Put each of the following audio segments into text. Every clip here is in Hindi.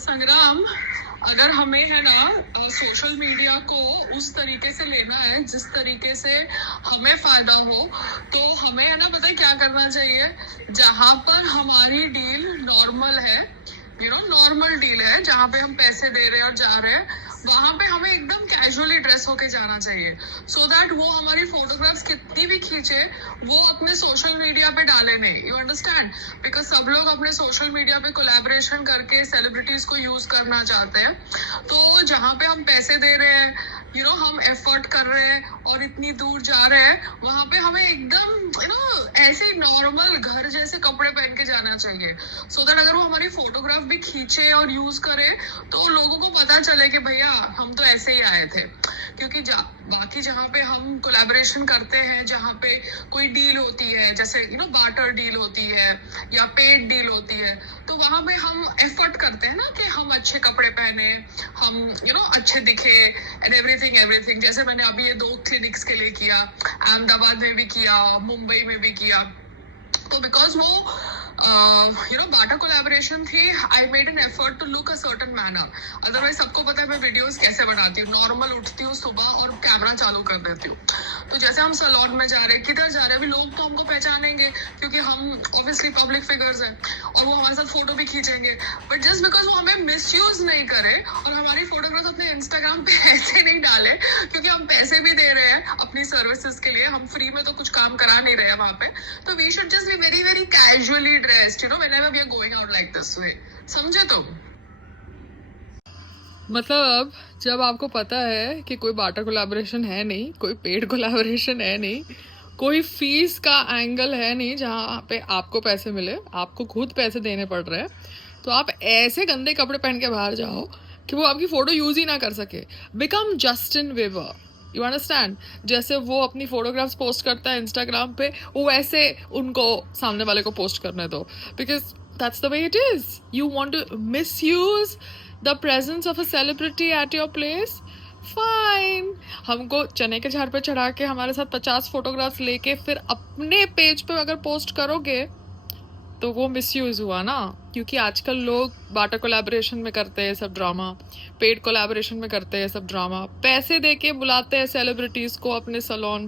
संग्राम, अगर हमें है ना सोशल मीडिया को उस तरीके से लेना है जिस तरीके से हमें फायदा हो, तो हमें है ना पता है क्या करना चाहिए। जहां पर हमारी डील नॉर्मल है, नॉर्मल डील है, जहां पे हम पैसे दे रहे हैं और जा रहे हैं, वहां पे हमें एकदम कैजुअली ड्रेस होके जाना चाहिए, सो दैट वो हमारी फोटोग्राफ्स कितनी भी खींचे वो अपने सोशल मीडिया पे डाले नहीं। You understand? बिकॉज सब लोग अपने सोशल मीडिया पे कोलैबोरेशन करके सेलिब्रिटीज को यूज करना चाहते हैं। तो जहाँ पे हम पैसे दे रहे हैं, हम एफर्ट कर रहे हैं और इतनी दूर जा रहे हैं, वहां पे हमें एकदम ऐसे नॉर्मल घर जैसे कपड़े पहन के जाना चाहिए, सो दैट अगर वो हमारी फोटोग्राफ भी खींचे और यूज करे तो लोगों को पता चले कि भैया हम तो ऐसे ही आए थे। क्योंकि बाकी जहाँ पे हम कोलैबोरेशन करते हैं, जहाँ पे कोई डील होती है, जैसे बार्टर डील होती है या पेड डील होती है, तो वहां पे हम एफर्ट करते हैं ना कि हम अच्छे कपड़े पहने, हम अच्छे दिखे एंड एवरीथिंग। जैसे मैंने अभी ये 2 क्लिनिक्स के लिए किया, अहमदाबाद में भी किया, मुंबई में भी किया। तो बिकॉज वो बाटा कोलैबोरेशन थी, I made an effort to look a certain manner. Otherwise सबको पता है मैं वीडियोस कैसे बनाती हूँ, नॉर्मल उठती हूँ सुबह और कैमरा चालू कर देती हूँ। तो जैसे हम सैलून में जा रहे हैं, किधर जा रहे हैं, अभी लोग तो हमको पहचानेंगे क्योंकि हम ऑब्वियसली पब्लिक फिगर्स हैं और वो हमारे साथ फोटो भी खींचेंगे। बट जस्ट बिकॉज वो हमें मिसयूज नहीं करे और हमारी फोटोग्राफ अपने इंस्टाग्राम पे ऐसे नहीं डाले, क्योंकि हम पैसे भी दे रहे हैं अपनी सर्विसेज के लिए, हम फ्री में तो कुछ काम करा नहीं रहे हैं वहां पे। तो we should just be very very casually dressed, whenever we are going out like this way. समझे तुम? मतलब जब आपको पता है कि कोई बाटा कोलैबोरेशन है नहीं, कोई पेड कोलैबोरेशन है नहीं, कोई फीस का एंगल है नहीं जहाँ पे आपको पैसे मिले, आपको खुद पैसे देने पड़ रहे हैं, तो आप ऐसे गंदे कपड़े पहन के बाहर जाओ कि वो आपकी फोटो यूज ही ना कर सके। Become Justin Bieber, you understand? जैसे वो अपनी फोटोग्राफ्स पोस्ट करता है इंस्टाग्राम पे, वो वैसे उनको सामने वाले को पोस्ट करने दो, because that's the way it is. You want to misuse the presence of a celebrity at your place, fine. हमको चने के झाड़ पे चढ़ा के हमारे साथ 50 फोटोग्राफ्स लेके फिर अपने पेज पे अगर पोस्ट करोगे तो वो मिसयूज हुआ ना। क्योंकि आजकल लोग बाटा कोलैबोरेशन में करते हैं सब ड्रामा, पेड कोलैबोरेशन में करते हैं सब ड्रामा, पैसे देके बुलाते हैं सेलिब्रिटीज को अपने सैलून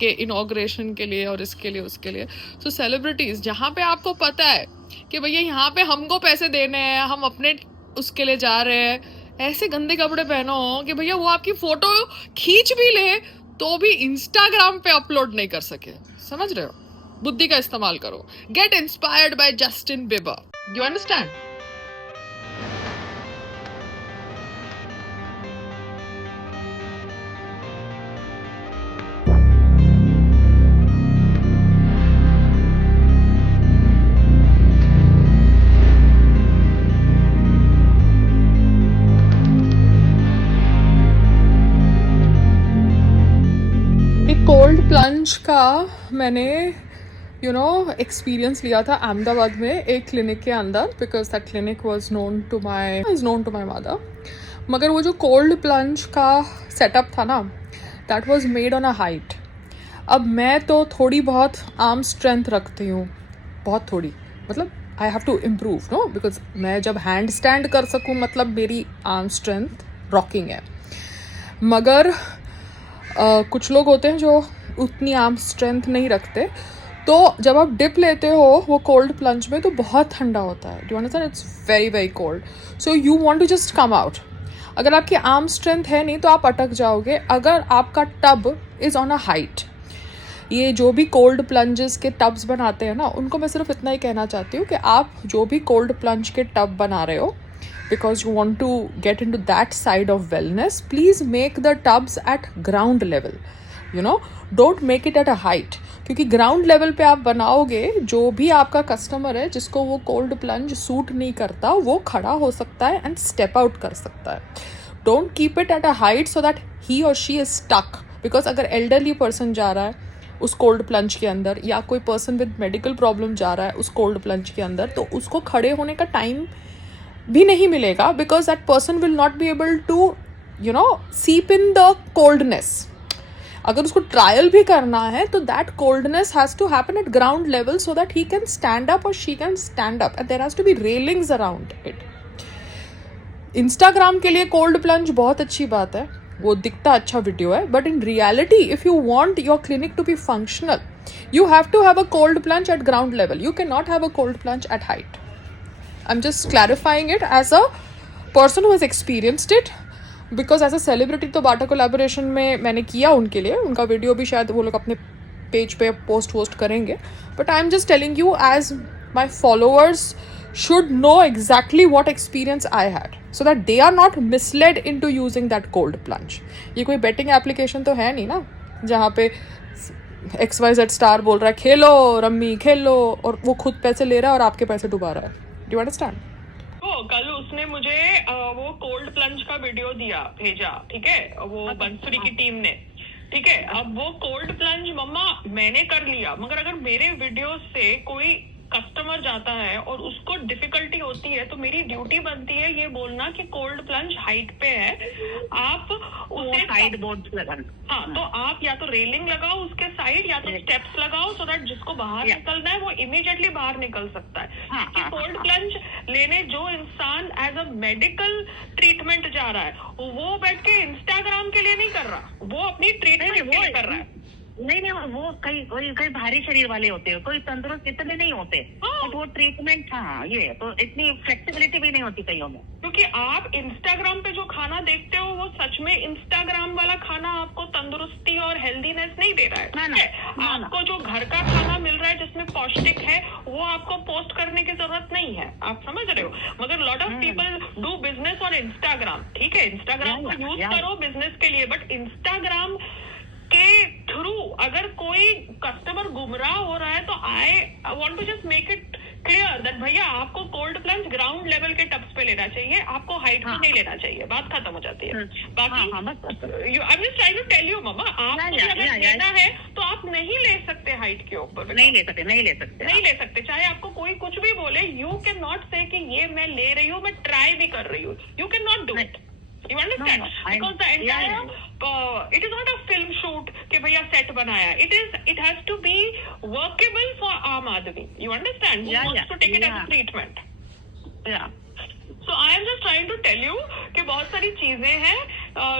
के इनॉग्रेशन के लिए और इसके लिए उसके लिए। तो सेलिब्रिटीज जहाँ पे आपको पता है कि भैया यहाँ पे हमको पैसे देने हैं, हम अपने उसके लिए जा रहे हैं, ऐसे गंदे कपड़े पहनो कि भैया वो आपकी फोटो खींच भी ले तो भी इंस्टाग्राम पे अपलोड नहीं कर सके। समझ रहे हो? बुद्धि का इस्तेमाल करो। Get inspired by Justin Bieber, you understand? Cold plunge का मैंने एक्सपीरियंस लिया था अहमदाबाद में एक क्लिनिक के अंदर, because that clinic was known to my mother. मगर वो जो कोल्ड प्लंज का सेटअप था ना, that was made on a height. अब मैं तो थोड़ी बहुत आर्म स्ट्रेंथ रखती हूँ, बहुत थोड़ी, मतलब I have to improve no, because मैं जब हैंड स्टैंड कर सकूँ मतलब मेरी आर्म स्ट्रेंथ रॉकिंग है। मगर कुछ लोग होते हैं जो उतनी आर्म स्ट्रेंथ नहीं रखते, तो जब आप डिप लेते हो वो कोल्ड प्लंज में तो बहुत ठंडा होता है। Do understand? It's very very cold, so you want to just come out. अगर आपकी आर्म स्ट्रेंथ है नहीं तो आप अटक जाओगे। अगर आपका tub is on a height, ये जो भी कोल्ड प्लंजेस के टब्स बनाते हैं ना, उनको मैं सिर्फ इतना ही कहना चाहती हूँ कि आप जो भी कोल्ड प्लंज के टब बना रहे हो, because you want to get into that side of wellness, please make the tubs at ground level, don't make it at a height, क्योंकि ग्राउंड लेवल पे आप बनाओगे, जो भी आपका कस्टमर है जिसको वो कोल्ड प्लंज सूट नहीं करता, वो खड़ा हो सकता है एंड स्टेप आउट कर सकता है। Don't keep it at a height so that ही और शी इज स्टक, बिकॉज अगर एल्डरली पर्सन जा रहा है उस कोल्ड प्लंज के अंदर, या कोई पर्सन विद मेडिकल प्रॉब्लम जा रहा है उस कोल्ड प्लंज के अंदर, तो उसको खड़े होने का टाइम भी नहीं मिलेगा, because that person will not be able to seep in the coldness. अगर उसको ट्रायल भी करना है तो that coldness has to happen at ground level so that he can stand up और she can stand up, and there has to be railings around it. Instagram के लिए कोल्ड प्लंज बहुत अच्छी बात है, वो दिखता अच्छा वीडियो है, but in reality if you want your clinic to be functional you have to have a cold plunge at ground level. You cannot have a cold plunge at height. I'm just clarifying it as a person who has experienced it, because as a celebrity तो बाटा कोलैबोरेशन में मैंने किया उनके लिए, उनका वीडियो भी शायद वो लोग अपने पेज पे पोस्ट करेंगे, but I am just telling you as my followers should know exactly what experience I had, so that they are not misled into using that cold plunge. ये कोई betting application तो है नहीं ना जहाँ पे XYZ स्टार बोल रहा है खेलो रम्मी खेलो, और वो खुद पैसे ले रहा है और आपके पैसे डुबा रहा है. Do you understand? कल उसने मुझे वो कोल्ड प्लंज का वीडियो भेजा, ठीक है, वो बंसुरी की टीम ने, ठीक है. अब वो कोल्ड प्लंज मम्मा मैंने कर लिया, मगर अगर मेरे वीडियो से कोई कस्टमर जाता है और उसको डिफिकल्टी होती है तो मेरी ड्यूटी बनती है ये बोलना कि कोल्ड प्लंज हाइट पे है, आप उसे साइड बोर्ड लगाना. हाँ, तो आप या तो रेलिंग लगाओ उसके साइड या तो स्टेप्स लगाओ, सो दैट जिसको बाहर निकलना है वो इमीडिएटली बाहर निकल सकता है. कि कोल्ड प्लंज लेने जो इंसान एज अ मेडिकल ट्रीटमेंट जा रहा है वो बैठ के इंस्टाग्राम के लिए नहीं कर रहा, वो अपनी ट्रीटमेंट के लिए कर रहा है. नहीं वो कई भारी शरीर वाले होते हैं, कोई तंदुरुस्त इतने नहीं होते, बट वो ट्रीटमेंट, हाँ ये तो इतनी फ्लेक्सिबिलिटी भी नहीं होती कईयों में. क्योंकि आप इंस्टाग्राम पे जो खाना देखते हो वो सच में इंस्टाग्राम वाला खाना आपको तंदुरुस्ती और हेल्दीनेस नहीं दे रहा है. आपको जो घर का खाना मिल रहा है जिसमें पौष्टिक है वो आपको पोस्ट करने की जरूरत नहीं है, आप समझ रहे हो. मगर lot of people do business on Instagram, ठीक है, इंस्टाग्राम को यूज करो बिजनेस के लिए, बट इंस्टाग्राम के थ्रू अगर कोई कस्टमर गुमराह हो रहा है तो I want to just make it clear that भैया आपको कोल्ड प्लंज ग्राउंड लेवल के टब्स पे लेना चाहिए, आपको हाइट में नहीं लेना चाहिए, बात खत्म हो जाती है. बाकी I am just trying to tell you मम्मा, आपको अगर लेना है तो आप नहीं ले सकते हाइट के ऊपर, नहीं ले सकते, चाहे आपको कोई कुछ भी बोले, यू कैन नॉट से कि ये मैं ले रही हूँ, मैं ट्राई भी कर रही हूँ, you can not do it. You understand? Because the entire it is not a film shoot कि भैया सेट बनाया. It has to be workable for आम आदमी. You understand? Who wants to take it as a treatment? Yeah. So I am just trying to tell you कि बहुत सारी चीजें हैं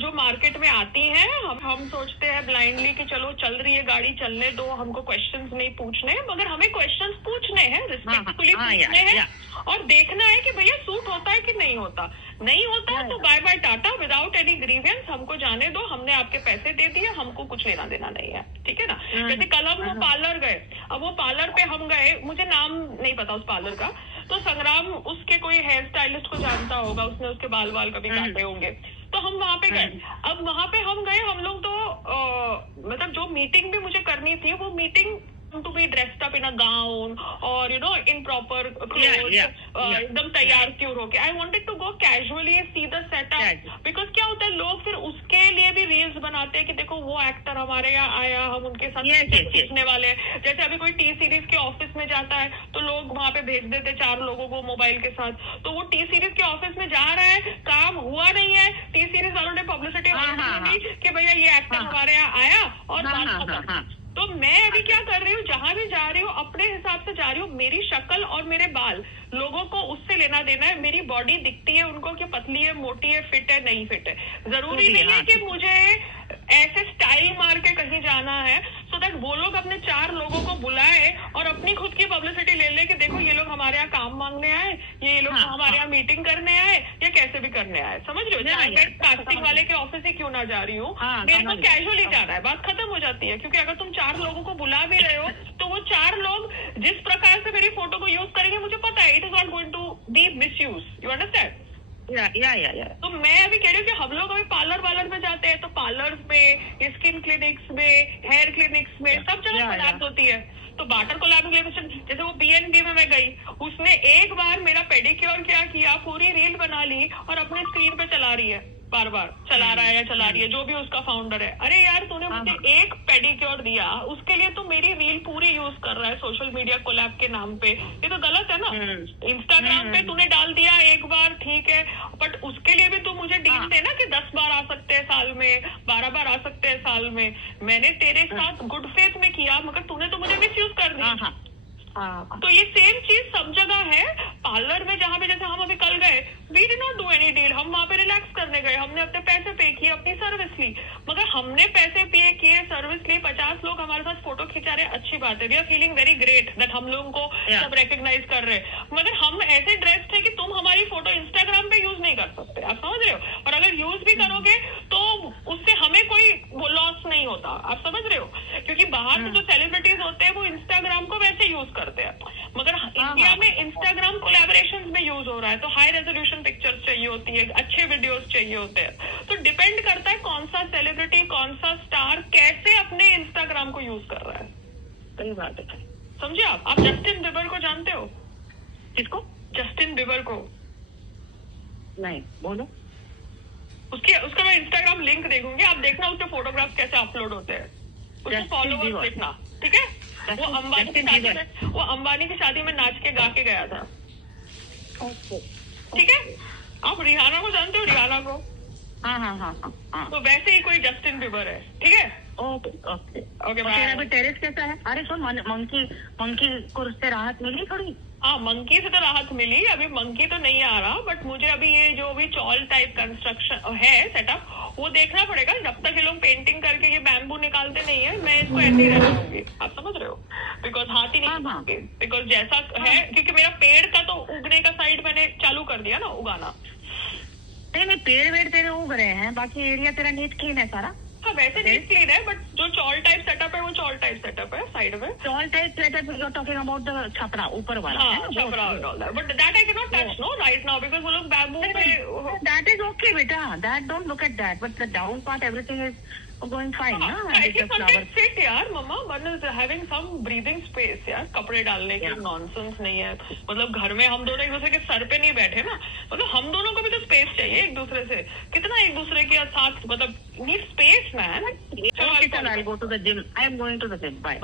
जो मार्केट में आती हैं. हम सोचते हैं ब्लाइंडली कि चलो चल रही है गाड़ी, चलने दो, हमको क्वेश्चंस नहीं पूछने, मगर हमें क्वेश्चंस पूछने हैं, रिस्पेक्टफुली पूछने हैं, और देखना है कि भैया सूट होता है कि नहीं होता. नहीं होता तो bye bye tata, without any grievances, हमको जाने दो, हमने आपके पैसे दे दिए, हमको कुछ लेना देना नहीं है, ठीक है ना. जैसे कल हम वो पार्लर गए, अब वो पार्लर पे हम गए, मुझे नाम नहीं पता उस पार्लर का, तो संग्राम उसके कोई हेयर स्टाइलिस्ट को जानता होगा, उसने उसके बाल कभी काटे होंगे, तो हम वहां पे गए. अब वहां पे हम गए, हम लोग तो मतलब जो मीटिंग भी मुझे करनी थी वो meeting to be dressed up in a gown or you know in proper clothes, एकदम तैयार क्यों होके. I wanted to go casually see the setup, because क्या होता है लोग फिर उसके लिए भी रील्स बनाते हैं कि देखो वो एक्टर हमारे यहाँ आया, हम उनके साथ खींचने वाले हैं. जैसे अभी कोई टी सीरीज के ऑफिस में जाता है तो लोग वहां पे भेज देते 4 लोगों को मोबाइल के साथ, तो वो टी सीरीज के ऑफिस में जा रहा है, काम हुआ नहीं है, टी सीरीज वालों ने पब्लिसिटी कि भैया ये एक्टर हमारे यहाँ आया और बात खत्म. तो मैं अभी क्या कर रही हूँ, जहां भी जा रही हूँ अपने हिसाब से जा रही हूँ. मेरी शक्ल और मेरे बाल लोगों को उससे लेना देना है. मेरी बॉडी दिखती है उनको कि पतली है, मोटी है, फिट है, नहीं फिट है. जरूरी नहीं है कि मुझे ऐसे स्टाइल मार के कहीं जाना है, सो दैट वो लोग अपने 4 लोगों को बुलाए और अपनी खुद की पब्लिसिटी ले ले कि देखो ये लोग हमारे यहाँ काम मांगने आए, ये लोग हमारे यहाँ मीटिंग करने आए, या कैसे भी करने आए. समझ रहे हो, चाहे मैं कास्टिंग वाले के ऑफिस ही क्यों ना जा रही हूँ, मेरे को कैजुअली जाना है, बात खत्म हो जाती है. क्योंकि अगर तुम 4 लोगों को बुला भी रहे हो तो वो 4 लोग जिस प्रकार से मेरी फोटो को यूज करेंगे मुझे पता है, it is not going to be misuse. You understand? तो मैं अभी कह रही हूँ कि हम लोग अभी पार्लर में जाते हैं तो पार्लर में, स्किन क्लिनिक्स में, हेयर क्लिनिक्स में, सब जगह कोलैब होती है. तो बाटर कोलैबोरेशन, जैसे वो BNB में मैं गई, उसने एक बार मेरा पेडिक्योर क्या किया, पूरी रील बना ली और अपने स्क्रीन पे चला रही है, बार चला रहा है या चला रही है, जो भी उसका फाउंडर है. अरे यार तूने मुझे एक पेडिक्योर दिया, उसके लिए तो मेरी रील पूरी यूज कर रहा है सोशल मीडिया कोलैब के नाम पे, ये तो गलत है ना. इंस्टाग्राम पे तूने डाल दिया एक बार, ठीक है, बट उसके लिए भी तू मुझे डील दे ना कि 10 बार आ सकते हैं साल में, 12 बार आ सकते हैं साल में. मैंने तेरे साथ गुड फेथ में किया, मगर तूने तो मुझे मिस यूज कर दिया. तो ये सेम चीज सब जगह है. पार्लर में जहाँ पे, जैसे हम अभी कल गए, we did not do any deal, हम वहाँ पे रिलैक्स करने गए, हमने अपने पैसे पे किए, अपनी सर्विस ली, मगर हमने पैसे पे किए, सर्विस ली, 50 लोग हमारे साथ फोटो खिंचा रहे, अच्छी बात है, we are feeling very great that हम लोगों को सब रिकॉग्नाइज कर रहे हैं, मगर हम ऐसे ड्रेस थे कि तुम हमारी फोटो इंस्टाग्राम पे यूज नहीं कर सकते, आप समझ रहे हो, और अगर यूज भी करोगे तो उससे हमें कोई लॉस नहीं होता, आप समझ रहे हो, क्योंकि बाहर से जो सेलिब्रिटीज होते हैं वो इंस्टाग्राम को वैसे यूज करते हैं, मगर इंडिया में इंस्टाग्राम कोलैबोरेशंस में यूज हो रहा है, तो हाई रेजोल्यूशन पिक्चर्स चाहिए होती है, अच्छे वीडियोस चाहिए होते हैं, तो डिपेंड करता है कौन सा सेलिब्रिटी, कौन सा स्टार कैसे अपने इंस्टाग्राम को यूज कर रहा है। सही बात है। समझे आप जस्टिन बीबर को जानते हो? किसको? जस्टिन बीबर को। नहीं, बोलो। उसका मैं इंस्टाग्राम लिंक देखूंगी, आप देखना उसके फोटोग्राफ कैसे अपलोड होते हैं, उसके फॉलोवर्स देखना, ठीक है। वो अंबानी की शादी में नाच के गा के गया था, ठीक है। आप रिहाना को जानते हो? रिहाना को? हाँ। तो वैसे ही कोई जस्टिन बीबर है, ठीक है। ओके। बाय। अभी टेरेस कैसा है? अरे सुन, मंकी को उससे राहत मिली थोड़ी? हाँ, मंकी से तो राहत मिली, अभी मंकी तो नहीं आ रहा, बट मुझे अभी ये जो भी चॉल टाइप कंस्ट्रक्शन है सेटअप, वो देखना पड़ेगा, जब तक ये लोग पेंटिंग करके ये बैम्बू निकालते नहीं है, मैं इसको ऐसे ही रहने दूंगी, आप समझ रहे हो, बिकॉज हाथ ही नहीं, बिकॉज जैसा है, क्योंकि मेरा पेड़ का तो उगने का साइड मैंने चालू कर दिया ना उगाना। नहीं, पेड़ वेड़ तेरे उग रहे हैं, बाकी एरिया तेरा नीट क्लीन है सारा। हाँ, वैसे नीट क्लीन है, बट जो चॉल टाइप सेटअप है वो चॉल टाइप सेटअप है साइड में। Chawl type setup, you are talking about the chhapra ऊपर वाला। हाँ, Chhapra and all that, but that I cannot touch no right now because वो लोग बैम्बू पे। That is okay, बेटा. That don't look at that, but the down part everything is going fine, ना? I think one can sit यार, मम्मा, one is having some breathing space यार, कपड़े डालने की नॉनसेंस नहीं है, मतलब घर में हम दोनों एक दूसरे के सर पे नहीं बैठे ना, मतलब हम दोनों को भी तो स्पेस चाहिए एक दूसरे से, कितना एक दूसरे के साथ, मतलब need space man. Okay, I'll go to the gym. I am going to the gym. Bye.